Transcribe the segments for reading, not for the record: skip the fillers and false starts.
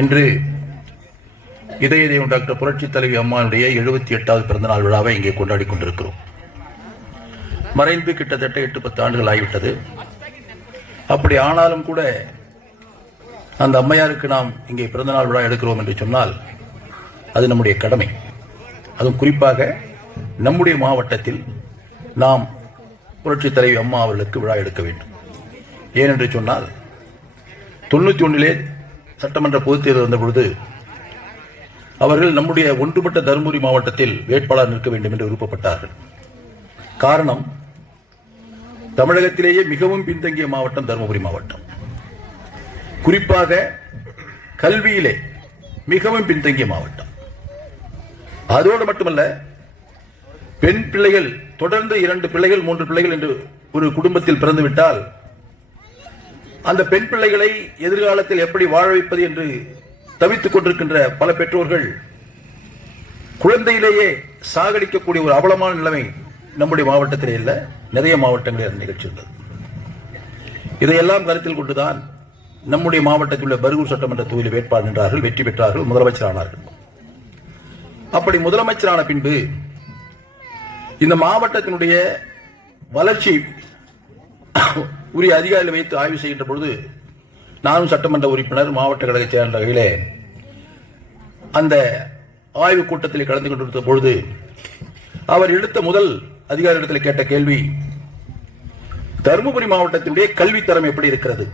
இன்று இதய தெய்வம் டாக்டர் புரட்சித் தலைவி அம்மாவுடைய 78வது பிறந்தநாள் விழாவை இங்கே கொண்டாடி கொண்டிருக்கிறோம். மறைந்து கிட்டத்தட்ட 8-10 ஆண்டுகள் ஆகிவிட்டது. அப்படி ஆனாலும் கூட அந்த அம்மையாருக்கு நாம் இங்கே பிறந்தநாள் விழா எடுக்கிறோம் என்று சொன்னால் அது நம்முடைய கடமை. அதுவும் குறிப்பாக நம்முடைய மாவட்டத்தில் நாம் புரட்சித் தலைவி அம்மா அவர்களுக்கு விழா எடுக்க வேண்டும். ஏனென்று சொன்னால் 91 சட்டமன்ற பொதுத் தேர்தல் வந்த பொழுது அவர்கள் நம்முடைய ஒன்றுபட்ட தருமபுரி மாவட்டத்தில் வேட்பாளர் நிற்க வேண்டும் என்று விருப்பப்பட்டார்கள். காரணம், தமிழகத்திலேயே மிகவும் பின்தங்கிய மாவட்டம் தருமபுரி மாவட்டம். குறிப்பாக கல்வியிலே மிகவும் பின்தங்கிய மாவட்டம். அதோடு மட்டுமல்ல, பெண் பிள்ளைகள் தொடர்ந்து 2 பிள்ளைகள் 3 பிள்ளைகள் என்று ஒரு குடும்பத்தில் பிறந்துவிட்டால் அந்த பெண் பிள்ளைகளை எதிர்காலத்தில் எப்படி வாழ வைப்பது என்று தவித்துக் கொண்டிருக்கின்ற பல பெற்றோர்கள் குழந்தையிலேயே சாகடிக்கக்கூடிய ஒரு அவலமான நிலைமை நம்முடைய மாவட்டத்திலே இல்லை, நிறைய மாவட்டங்களில் அந்த நிகழ்ச்சி இருந்தது. இதையெல்லாம் கருத்தில் கொண்டுதான் நம்முடைய மாவட்டத்தில் உள்ள பர்கூர் சட்டமன்ற தொகுதியில் வேட்பாளர் நின்றார்கள், வெற்றி பெற்றார்கள், முதலமைச்சர் ஆனார்கள். அப்படி முதலமைச்சரான பின்பு இந்த மாவட்டத்தினுடைய வளர்ச்சி உரிய அதிகாரிகளை வைத்து ஆய்வு செய்கின்ற பொழுது நானும் சட்டமன்ற உறுப்பினர், மாவட்ட கழக செயலாளர் வகையிலே அந்த ஆய்வுக் கூட்டத்தில் கலந்து கொண்டிருந்த பொழுது அவர் எடுத்த முதல் அதிகாரியிடத்தில் கேட்ட கேள்வி, தருமபுரி மாவட்டத்தினுடைய கல்வித்தரம் எப்படி இருக்கிறது,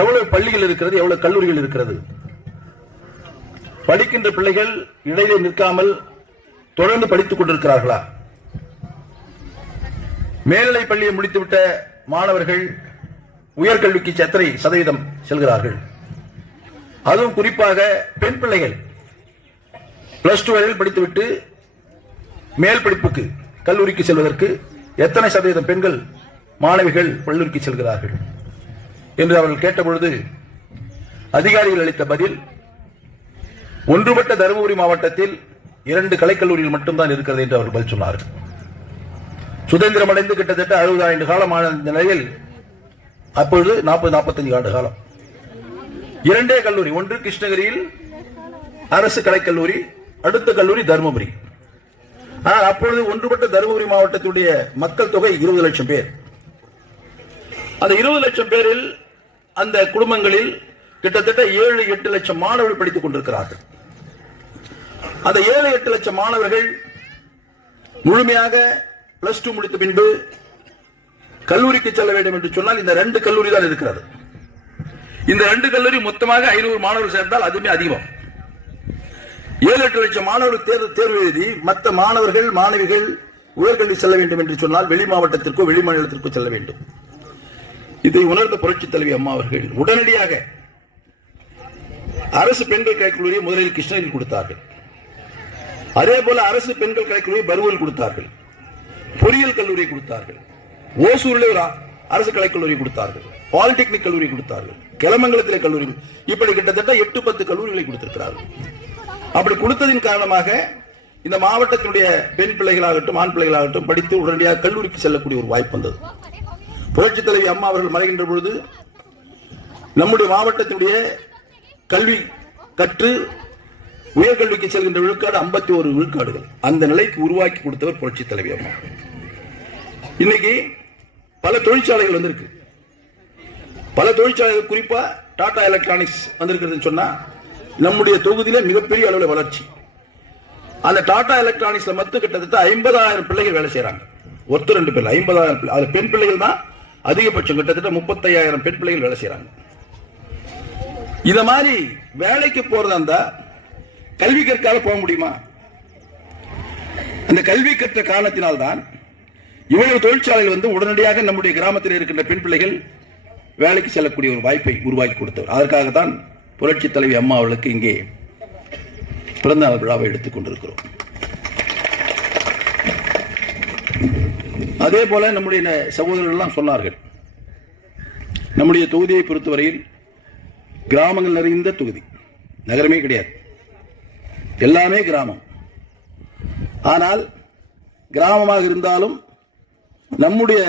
எவ்வளவு பள்ளிகள் இருக்கிறது, எவ்வளவு கல்லூரிகள் இருக்கிறது, படிக்கின்ற பிள்ளைகள் இடையிலே நிற்காமல் தொடர்ந்து படித்துக் கொண்டிருக்கிறார்களா, மேல்நிலை பள்ளியை முடித்துவிட்ட மாணவர்கள் உயர்கல்விக்கு எத்தனை சதவீதம் செல்கிறார்கள், அதுவும் குறிப்பாக பெண் பிள்ளைகள் +2 வரையில் படித்துவிட்டு மேல் படிப்புக்கு கல்லூரிக்கு செல்வதற்கு எத்தனை சதவீதம் பெண்கள் மாணவிகள் கல்லூரிக்கு செல்கிறார்கள் என்று அவர்கள் கேட்டபொழுது அதிகாரிகள் அளித்த பதில், ஒன்றுபட்ட தருமபுரி மாவட்டத்தில் 2 கலைக்கல்லூரிகள் மட்டும்தான் இருக்கிறது என்று அவர்கள் பதில் சொன்னார்கள். சுதந்திரம் அடைந்து கிட்டத்தட்ட 60 ஆண்டு காலமான நிலையில் அப்பொழுது 40-45 ஆண்டு காலம் 2 கல்லூரி, ஒன்று கிருஷ்ணகிரியில் அரசு கலைக்கல்லூரி, அடுத்த கல்லூரி தருமபுரி. ஆனால் அப்பொழுது ஒன்றுபட்ட தருமபுரி மாவட்டத்துடைய மக்கள் தொகை 20 லட்சம் பேர். அந்த 20 லட்சம் பேரில் அந்த குடும்பங்களில் கிட்டத்தட்ட 7-8 லட்சம் மாணவர்கள் படித்துக் கொண்டிருக்கிறார்கள். அந்த 7-8 லட்சம் மாணவர்கள் முழுமையாக +2 முடித்த பின்பு கல்லூரிக்கு செல்ல வேண்டும் என்று சொன்னால் இந்த 2 கல்லூரி தான் இருக்கிறது. இந்த 2 கல்லூரி மொத்தமாக 500 மாணவர்கள் சேர்ந்தால் அதுவுமே அதிகம். 7-8 லட்சம் மாணவர்கள் தேர்வு எழுதி மற்ற மாணவர்கள் மாணவிகள் உயர்கல்வி செல்ல வேண்டும் என்று சொன்னால் வெளி மாவட்டத்திற்கோ வெளி மாநிலத்திற்கோ செல்ல வேண்டும். இதை உணர்ந்த புரட்சித் தலைவி அம்மா அவர்கள் உடனடியாக அரசு பெண்கள் கலைக்கல்லூரியை முதலில் கிருஷ்ணகிரியில் கொடுத்தார்கள். அதே போல அரசு பெண்கள் கலைக்கல்லூரி பர்கூரில் கொடுத்தார்கள், பொறியியல் கல்லூரி கொடுத்தார்கள், ஓசூரில் ஒரு அரசு கலைக்கல்லூரி கொடுத்தார்கள், பாலிடெக்னிக் கல்லூரி கொடுத்தார்கள், கிளமங்கலத்திலே கல்லூரி, இப்படி கிட்டத்தட்ட 8-10 கல்லூரிகளை கொடுத்திருக்கிறார்கள். அப்படி கொடுத்ததின் காரணமாக இந்த மாவட்டத்தினுடைய பெண் பிள்ளைகளாகட்டும் ஆண் பிள்ளைகளாகட்டும் படித்து உடனடியாக கல்லூரிக்கு செல்லக்கூடிய ஒரு வாய்ப்பு வந்தது. புரட்சித் தலைவி அம்மா அவர்கள் மறைகின்ற பொழுது நம்முடைய மாவட்டத்தினுடைய கல்வி கற்று உயர்கல்விக்கு செல்கின்ற விழுக்காடு 51 விழுக்காடுகள். அந்த நிலைக்கு உருவாக்கி கொடுத்தவர் புரட்சித் தலைவி அம்மா. இன்னைக்கு பல தொழிற்சாலைகள் வந்திருக்கு. பல தொழிற்சாலைகள், குறிப்பா டாடா எலக்ட்ரானிக்ஸ் வந்திருக்கிறதுன்னு சொன்னா நம்முடைய தொகுதியில மிகப்பெரிய அளவில் வளர்ச்சி. அந்த டாடா எலக்ட்ரானிக்ஸ்ல மட்டும் கிட்டத்தட்ட 50,000 பிள்ளைகள் வேலை செய்யறாங்க. 1-2 பேர் 50,000. அது பெண் பிள்ளைகள் தான் அதிகபட்சம், கிட்டத்தட்ட 35,000 பெண் பிள்ளைகள் வேலை செய்யறாங்க. இத மாதிரி வேலைக்கு போறதா இருந்தா கல்வி கற்காக போக முடியுமா? அந்த கல்வி கற்ற காரணத்தினால்தான் இவ்வளவு தொழிற்சாலைகள் வந்து உடனடியாக நம்முடைய கிராமத்தில் இருக்கின்ற பெண் பிள்ளைகள் வேலைக்கு செல்லக்கூடிய ஒரு வாய்ப்பை உருவாக்கி கொடுத்தவர். அதற்காகத்தான் புரட்சித் தலைவி அம்மா அவர்களுக்கு இங்கே பிறந்தநாள் விழாவை எடுத்துக் கொண்டிருக்கிறோம். அதே போல நம்முடைய சகோதரர்கள் எல்லாம் சொன்னார்கள், நம்முடைய தொகுதியை பொறுத்தவரையில் கிராமங்கள் நிறைந்த தொகுதி, நகரமே கிடையாது, எல்லாமே கிராமம். ஆனால் கிராமமாக இருந்தாலும் நம்முடைய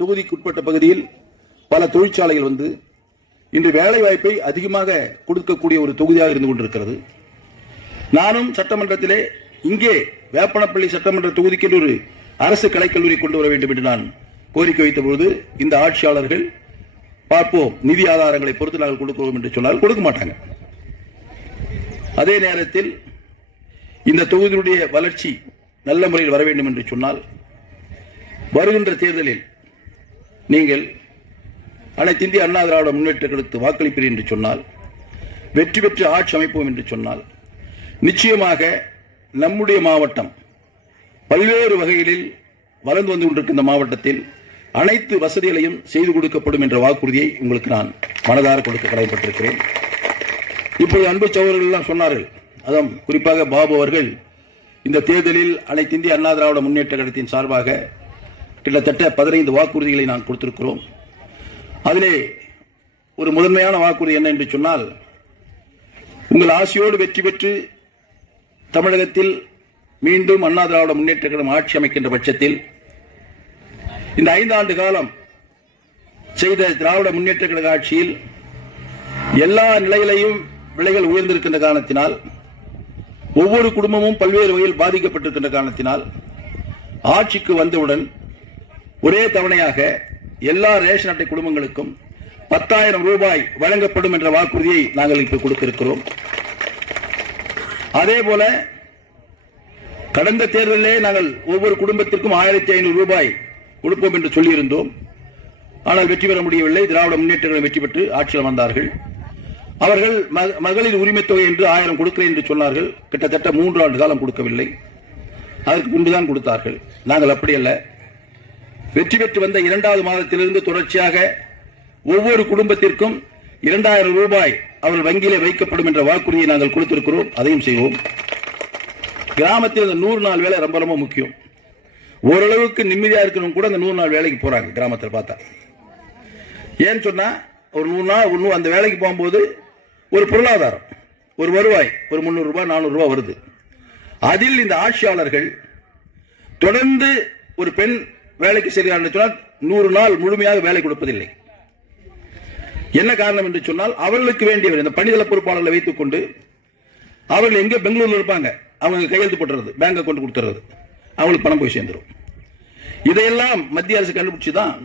தொகுதிக்குட்பட்ட பகுதியில் பல தொழிற்சாலைகள் வந்து இன்று வேலை வாய்ப்பை அதிகமாக கொடுக்கக்கூடிய ஒரு தொகுதியாக இருந்து கொண்டிருக்கிறது. நானும் சட்டமன்றத்திலே இங்கே வேப்பனப்பள்ளி சட்டமன்ற தொகுதிக்கு ஒரு அரசு கலைக்கல்லூரி கொண்டு வர வேண்டும் என்று நான் கோரிக்கை வைத்த பொழுது இந்த ஆட்சியாளர்கள் பார்ப்போம் நிதி ஆதாரங்களை பொறுத்து நாங்கள் கொடுக்கிறோம் என்று சொன்னால் கொடுக்க மாட்டாங்க. அதே நேரத்தில் இந்த தொகுதியுடைய வளர்ச்சி நல்ல முறையில் வர வேண்டும் என்று சொன்னால் வருகின்ற தேர்தலில் நீங்கள் அனைத்து இந்திய அண்ணா திராவிட முன்னேற்ற கழகத்துக்கு வாக்களிப்பீர்கள் என்று சொன்னால், வெற்றி பெற்று ஆட்சி அமைப்போம் என்று சொன்னால், நிச்சயமாக நம்முடைய மாவட்டம் பல்வேறு வகைகளில் வளர்ந்து வந்து கொண்டிருக்கின்ற மாவட்டத்தில் அனைத்து வசதிகளையும் செய்து கொடுக்கப்படும் என்ற வாக்குறுதியை உங்களுக்கு நான் மனதார கொடுக்க கடமைப்பட்டிருக்கிறேன். இப்போது அன்பு சகோதரர்கள் எல்லாம் சொன்னார்கள், அதுவும் குறிப்பாக பாபு அவர்கள் இந்த தேர்தலில் அனைத்து இந்திய அண்ணா திராவிட முன்னேற்ற கழகத்தின் சார்பாக கிட்டத்தட்ட 15 வாக்குறுதிகளை நான் கொடுத்திருக்கிறோம். அதிலே ஒரு முதன்மையான வாக்குறுதி என்ன என்று சொன்னால், உங்கள் ஆசையோடு வெற்றி பெற்று தமிழகத்தில் மீண்டும் அண்ணா திராவிட முன்னேற்ற கழகம் ஆட்சி அமைக்கின்ற பட்சத்தில் இந்த 5 ஆண்டு காலம் செய்த திராவிட முன்னேற்ற கழக ஆட்சியில் எல்லா நிலையிலையும் விலைகள் உயர்ந்திருக்கின்ற காரணத்தினால், ஒவ்வொரு குடும்பமும் பல்வேறு வகையில் பாதிக்கப்பட்டிருக்கின்ற காரணத்தினால், ஆட்சிக்கு வந்தவுடன் ஒரே தவணையாக எல்லா ரேஷன் அட்டை குடும்பங்களுக்கும் 10,000 ரூபாய் வழங்கப்படும் என்ற வாக்குறுதியை நாங்கள் இப்ப கொடுத்திருக்கிறோம். அதே போல கடந்த தேர்தலிலே நாங்கள் ஒவ்வொரு குடும்பத்திற்கும் 1,500 ரூபாய் கொடுப்போம் என்று சொல்லியிருந்தோம். ஆனால் வெற்றி பெற முடியவில்லை. திராவிட முன்னேற்ற கழகம் வெற்றி பெற்று ஆட்சியில் வந்தார்கள். அவர்கள் மகளிர் உரிமை தொகை என்று 1000 கொடுக்கிறேன் என்று சொன்னார்கள். கிட்டத்தட்ட 3 ஆண்டு காலம் கொடுக்கவில்லை. அதற்கு முன்புதான் கொடுத்தார்கள். நாங்கள் அப்படி அல்ல, வெற்றி பெற்று வந்த 2வது மாதத்திலிருந்து தொடர்ச்சியாக ஒவ்வொரு குடும்பத்திற்கும் 2,000 ரூபாய் அவர்கள் வங்கியிலே வைக்கப்படும் என்ற வாக்குறுதியை நாங்கள் கொடுத்திருக்கிறோம். அதையும் செய்வோம். கிராமத்தில் இந்த 100 நாள் வேலை ரொம்ப ரொம்ப முக்கியம். ஓரளவுக்கு நிம்மதியா இருக்கணும் கூட அந்த 100 நாள் வேலைக்கு போறாங்க கிராமத்தில் பார்த்தா. ஏன்னு சொன்னா ஒரு 100 நாள் அந்த வேலைக்கு போகும்போது ஒரு பொருளாதாரம், ஒரு வருவாய், ஒரு 300 ரூபாய் 400 ரூபாய் வருது. அதில் இந்த ஆட்சியாளர்கள் தொடர்ந்து ஒரு பெண் வேலைக்கு செல்கிறார்கள் சொன்னால் 100 நாள் முழுமையாக வேலை கொடுப்பதில்லை. என்ன காரணம் என்று சொன்னால், அவர்களுக்கு வேண்டியவர் இந்த பணிதள பொறுப்பாளர்களை வைத்துக் கொண்டு அவர்கள் எங்க பெங்களூர்ல இருப்பாங்க, அவங்க கையெழுத்து போட்டுறது, பேங்க் அக்கௌண்ட் கொடுத்துறது, அவங்களுக்கு பணம் போய் சேர்ந்துடும். இதையெல்லாம் மத்திய அரசு கண்டுபிடிச்சுதான்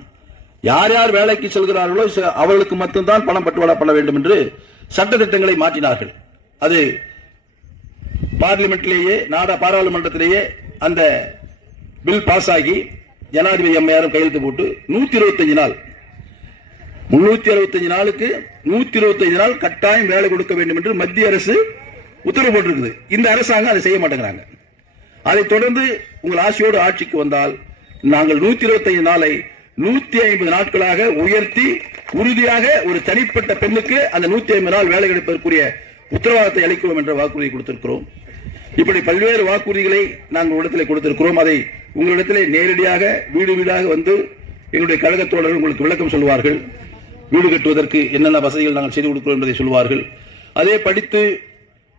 யார் யார் வேலைக்கு செல்கிறார்களோ அவர்களுக்கு மட்டும்தான் பணம் பட்டுவாடா பண்ண வேண்டும் என்று சட்ட திட்டங்களை மாற்றினார்கள். அது பார்லிமெண்ட்லேயே பாராளுமன்றத்திலேயே அந்த பில் பாஸ் ஆகி ஜனாதிபதி அம்மையாரும் கையெழுத்து போட்டு 125 நாள் 365 நாளுக்கு 125 நாள் கட்டாயம் வேலை கொடுக்க வேண்டும் என்று மத்திய அரசு உத்தரவு போட்டிருக்குது. இந்த அரசாங்கம் அதை செய்ய மாட்டேங்கிறாங்க. அதைத் தொடர்ந்து உங்கள் ஆட்சியோடு ஆட்சிக்கு வந்தால் நாங்கள் 125 நாளை 150 நாட்களாக உயர்த்தி உறுதியாக ஒரு தனிப்பட்ட பெண்ணுக்கு அந்த 150 நாள் வேலை கிடைப்பதற்குரிய உத்தரவாதத்தை அளிக்கிறோம் என்ற வாக்குறுதி கொடுத்திருக்கிறோம். இப்படி பல்வேறு வாக்குறுதிகளை நாங்கள் இடத்திலே கொடுத்திருக்கிறோம். அதை உங்களிடத்திலே நேரடியாக வீடு வீடாக வந்து எங்களுடைய கழக தோழர்கள் உங்களுக்கு விளக்கம் சொல்வார்கள். வீடு கட்டுவதற்கு என்னென்ன வசதிகள் நாங்கள் செய்து கொடுக்கிறோம் என்பதை சொல்வார்கள். அதே படித்து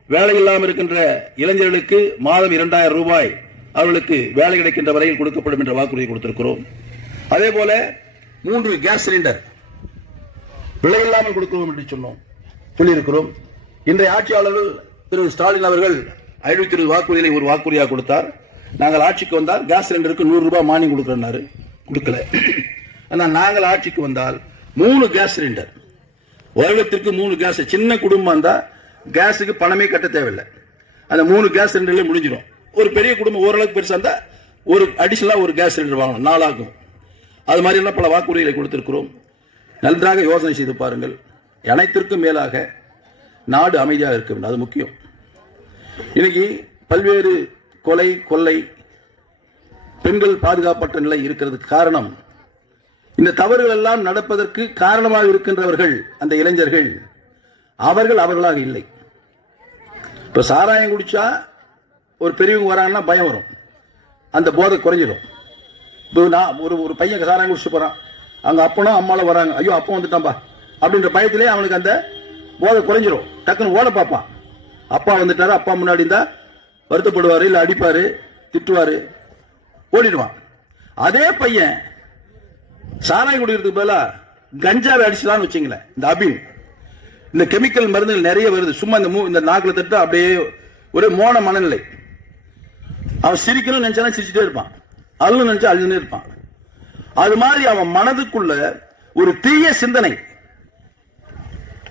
வேலை இல்லாமல் இருக்கின்ற இளைஞர்களுக்கு மாதம் 2,000 ரூபாய் அவர்களுக்கு வேலை கிடைக்கின்ற வரையில் கொடுக்கப்படும் என்ற வாக்குறுதி கொடுத்திருக்கிறோம். அதே போல 3 கேஸ் சிலிண்டர் விலையில்லாமல் கொடுக்கிறோம் என்று சொல்லியிருக்கிறோம். இன்றைய ஆட்சியாளர்கள் திரு ஸ்டாலின் அவர்கள் 520 வாக்குறுதிகளை ஒரு வாக்குறுதியாக கொடுத்தார். நாங்கள் ஆட்சிக்கு வந்தால் கேஸ் சிலிண்டருக்கு 100 ரூபாய் மானியம் கொடுக்கிறனாரு, கொடுக்கல. ஆனால் நாங்கள் ஆட்சிக்கு வந்தால் 3 கேஸ் சிலிண்டர், வருடத்திற்கு 3 கேஸ். சின்ன குடும்பம் இருந்தா கேஸுக்கு பணமே கட்ட தேவையில்லை, அந்த 3 கேஸ் சிலிண்டர்ல முடிஞ்சிடும். ஒரு பெரிய குடும்பம் ஓரளவுக்கு பெருசா இருந்தா ஒரு அடிஷனலா ஒரு கேஸ் சிலிண்டர் வாங்கணும், 4 ஆகும். அது மாதிரி எல்லாம் பல வாக்குறுதிகளை கொடுத்திருக்கிறோம். நன்றாக யோசனை செய்து பாருங்கள். அனைத்திற்கும் மேலாக நாடு அமைதியாக இருக்க வேண்டும், அது முக்கியம். இன்னைக்கு பல்வேறு கொலை கொள்ளை பெண்கள் பாதுகாப்பற்ற நிலை இருக்கிறதுக்கு காரணம், இந்த தவறுகள் எல்லாம் நடப்பதற்கு காரணமாக இருக்கின்றவர்கள் அந்த இளைஞர்கள். அவர்களாக இல்லை. இப்ப சாராயம் குடிச்சா ஒரு பெரியவங்க வராங்கன்னா பயம் வரும், அந்த போதை குறைஞ்சிடும். ஒரு பையன் சாராயம் குடிச்சு போறான், அங்க அப்பனும் அம்மாவும் வராங்க, ஐயோ அப்பா வந்துட்டான்பா அப்படின்ற பயத்திலே அவனுக்கு அந்த போதை குறைஞ்சிடும். டக்குன்னு ஓட பார்ப்பான். அப்பா வந்துட்டாரு, அப்பா முன்னாடி இருந்தா வருத்தப்படுவாரு, இல்ல அடிப்பாரு, திட்டுவாரு, ஓடிடுவான். அதே பையன் சாராயம் குடிக்கிறதுக்கு பதிலா கஞ்சாவை அடிச்சுலான்னு வச்சுங்களேன், இந்த அபின் இந்த கெமிக்கல் மருந்துகள் நிறைய வருது. சும்மா இந்த நாக்குல தட்டு அப்படியே ஒரு மோன மனநிலை. அவன் சிரிக்கணும்னு நினைச்சாலும் சிரிச்சுட்டே இருப்பான், அழுன்னு நினைச்சா அழுதுனே இருப்பான். அது மாதிரி அவன் மனதுக்குள்ள ஒரு தீய சிந்தனை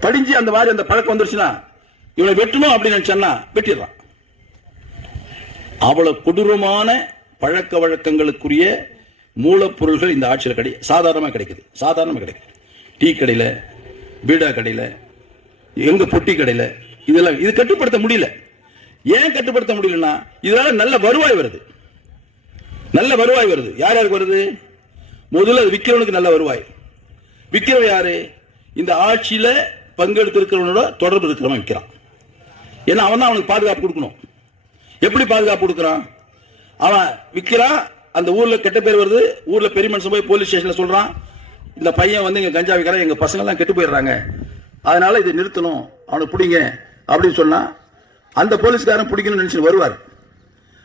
படிஞ்சு அந்த மாதிரி அந்த பழக்கம் வந்துருச்சுன்னா இவனை வெட்டணும் அப்படின்னு நினைச்சான்னா வெட்டிடுறான். அவ்வளவு கொடூரமான பழக்க வழக்கங்களுக்குரிய மூலப்பொருள்கள் இந்த ஆட்சியில் சாதாரணமாக கிடைக்குது. டீ கடையில், பீடா கடையில், எங்க பொட்டி கடையில், இதெல்லாம் இது கட்டுப்படுத்த முடியல. ஏன் கட்டுப்படுத்த முடியலன்னா இதனால நல்ல வருவாய் வருது. யார் யாருக்கு வருது? முதல்ல விற்கிறவனுக்கு நல்ல வருவாய். விற்கிறவ யாரு? இந்த ஆட்சியில பங்கெடுத்திருக்கிறவனோட தொடர்பு இருக்கிறவன் விற்கிறான். ஏன்னா அவன் தான் அவனுக்கு பாதுகாப்பு கொடுக்கணும். எப்படி பாதுகாப்பு கொடுக்கறான்? அவன் விற்கிறான், அந்த ஊர்ல கெட்ட பேர் வருது, ஊர்ல பெரிய மனுஷன் போய் போலீஸ் ஸ்டேஷன்ல சொல்றான், இந்த பையன் வந்து இங்க கஞ்சா விற்கிறான், எங்க பசங்க எல்லாம் கெட்டு போயிடுறாங்க, அதனால இதை நிறுத்தணும், அவனை பிடிங்க அப்படின்னு சொன்னா அந்த போலீஸ்காரன் பிடிக்கணும்னு நினைச்சு வருவார்.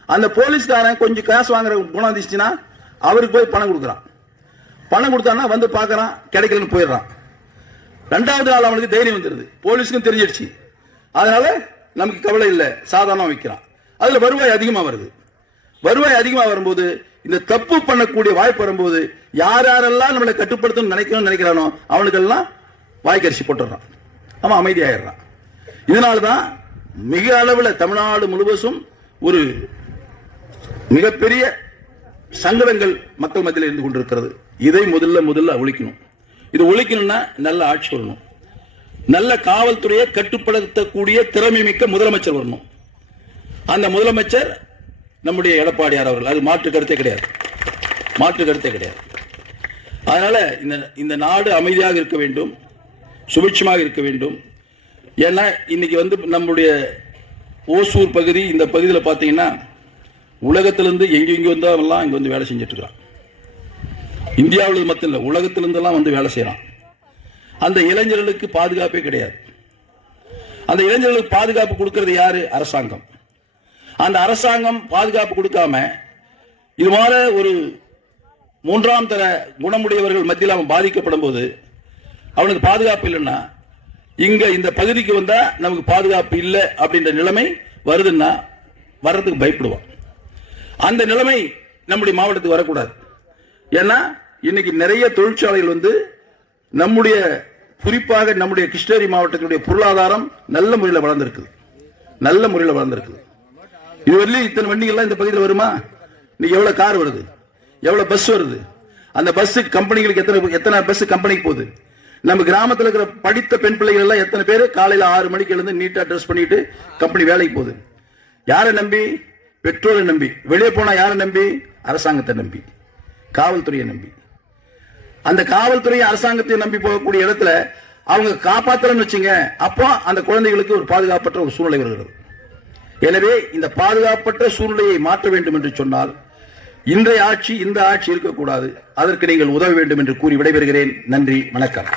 அந்த போலீஸ்காரன் கொஞ்சம் காசு வாங்குற குணம் இருந்துச்சுன்னா அவருக்கு போய் பணம் கொடுக்குறான். பணம் கொடுத்தான்னா வந்து பார்க்கறான், கிடைக்கலன்னு போயிடுறான். ரெண்டாவது நாள் அவனுக்கு தைரியம் வந்துருது, போலீஸுக்கும் தெரிஞ்சிடுச்சு, அதனால நமக்கு கவலை இல்லை, சாதாரணமாக விற்கிறான். அதுல வருவாய் அதிகமா வருது. வருவாய் அதிகமா வரும்போது இந்த தப்பு பண்ணக்கூடிய வாய்ப்பு வரும்போது யார் யாரெல்லாம் நம்மளை கட்டுப்படுத்தணும்னு நினைக்கிறானோ அவனுக்கெல்லாம் வாய்க்கரிசி போட்டுறான், அவன் அமைதியாயிடுறான். இதனால்தான் மிக அளவில் தமிழ்நாடு முழுவதும் ஒரு மிகப்பெரிய சங்கடங்கள் மக்கள் மத்தியில் இருந்து கொண்டிருக்கிறது. இதை முதல்ல ஒழிக்கணும். இது ஒழிக்கணும்னா நல்ல ஆட்சி வரணும், நல்ல காவல்துறையை கட்டுப்படுத்தக்கூடிய திறமை மிக்க முதலமைச்சர் வரணும். அந்த முதலமைச்சர் நம்முடைய எடப்பாடியார் அவர்கள், அது மாற்று கருத்தே கிடையாது. அதனால இந்த நாடு அமைதியாக இருக்க வேண்டும், சுபிட்சமாக இருக்க வேண்டும். ஏன்னா இன்னைக்கு வந்து நம்முடைய ஓசூர் பகுதி, இந்த பகுதியில் பார்த்தீங்கன்னா உலகத்திலிருந்து எங்கெங்கே வந்தாலும் இங்க வந்து வேலை செஞ்சுட்டு இருக்கிறான். இந்தியாவில் மட்டும் இல்லை, உலகத்திலிருந்தெல்லாம் வந்து வேலை செய்யறான். அந்த இளைஞர்களுக்கு பாதுகாப்பே கிடையாது. அந்த இளைஞர்களுக்கு பாதுகாப்பு கொடுக்கிறது யாரு? அரசாங்கம். அந்த அரசாங்கம் பாதுகாப்பு கொடுக்காம இது மாதிரி ஒரு மூன்றாம் தர குணமுடையவர்கள் மத்தியில் அவன் பாதிக்கப்படும் போது அவனுக்கு பாதுகாப்பு இல்லைன்னா, இங்க இந்த பகுதிக்கு வந்தா நமக்கு பாதுகாப்பு இல்லை அப்படின்ற நிலைமை வருதுன்னா வர்றதுக்கு பயப்படுவான். அந்த நிலைமை நம்முடைய மாவட்டத்துக்கு வரக்கூடாது. ஏன்னா இன்னைக்கு நிறைய தொழிற்சாலைகள் வந்து நம்முடைய குறிப்பாக நம்முடைய கிருஷ்ணகிரி மாவட்டத்தினுடைய பொருளாதாரம் நல்ல முறையில் வளர்ந்திருக்குது. இதுவரையிலும் இத்தனை வண்டிகள்லாம் இந்த பகுதியில் வருமா? இன்னைக்கு எவ்வளவு கார் வருது, எவ்வளவு பஸ் வருது. அந்த பஸ் கம்பெனிகளுக்கு எத்தனை பஸ் கம்பெனிக்கு போகுது. நம்ம கிராமத்தில் இருக்கிற படித்த பெண் பிள்ளைகள் எல்லாம் எத்தனை பேர் காலையில 6 மணிக்கு எழுந்து நீட்டா ட்ரெஸ் பண்ணிட்டு கம்பெனி வேலைக்கு போகுது. யாரை நம்பி? பெட்ரோலை நம்பி. வெளியே போனா யாரை நம்பி? அரசாங்கத்தை நம்பி, காவல்துறையை நம்பி. அந்த காவல்துறை அரசாங்கத்தை நம்பி போகக்கூடிய இடத்துல அவங்க காப்பாற்றலன்னு வச்சுங்க, அப்போ அந்த குழந்தைகளுக்கு ஒரு பாதுகாப்பற்ற ஒரு சூழ்நிலை வருகிறது. எனவே இந்த பாதுகாப்பற்ற சூழ்நிலையை மாற்ற வேண்டும் என்று சொன்னால் இந்த ஆட்சி இருக்கக்கூடாது. அதற்கு நீங்கள் உதவ வேண்டும் என்று கூறி விடைபெறுகிறேன். நன்றி, வணக்கம்.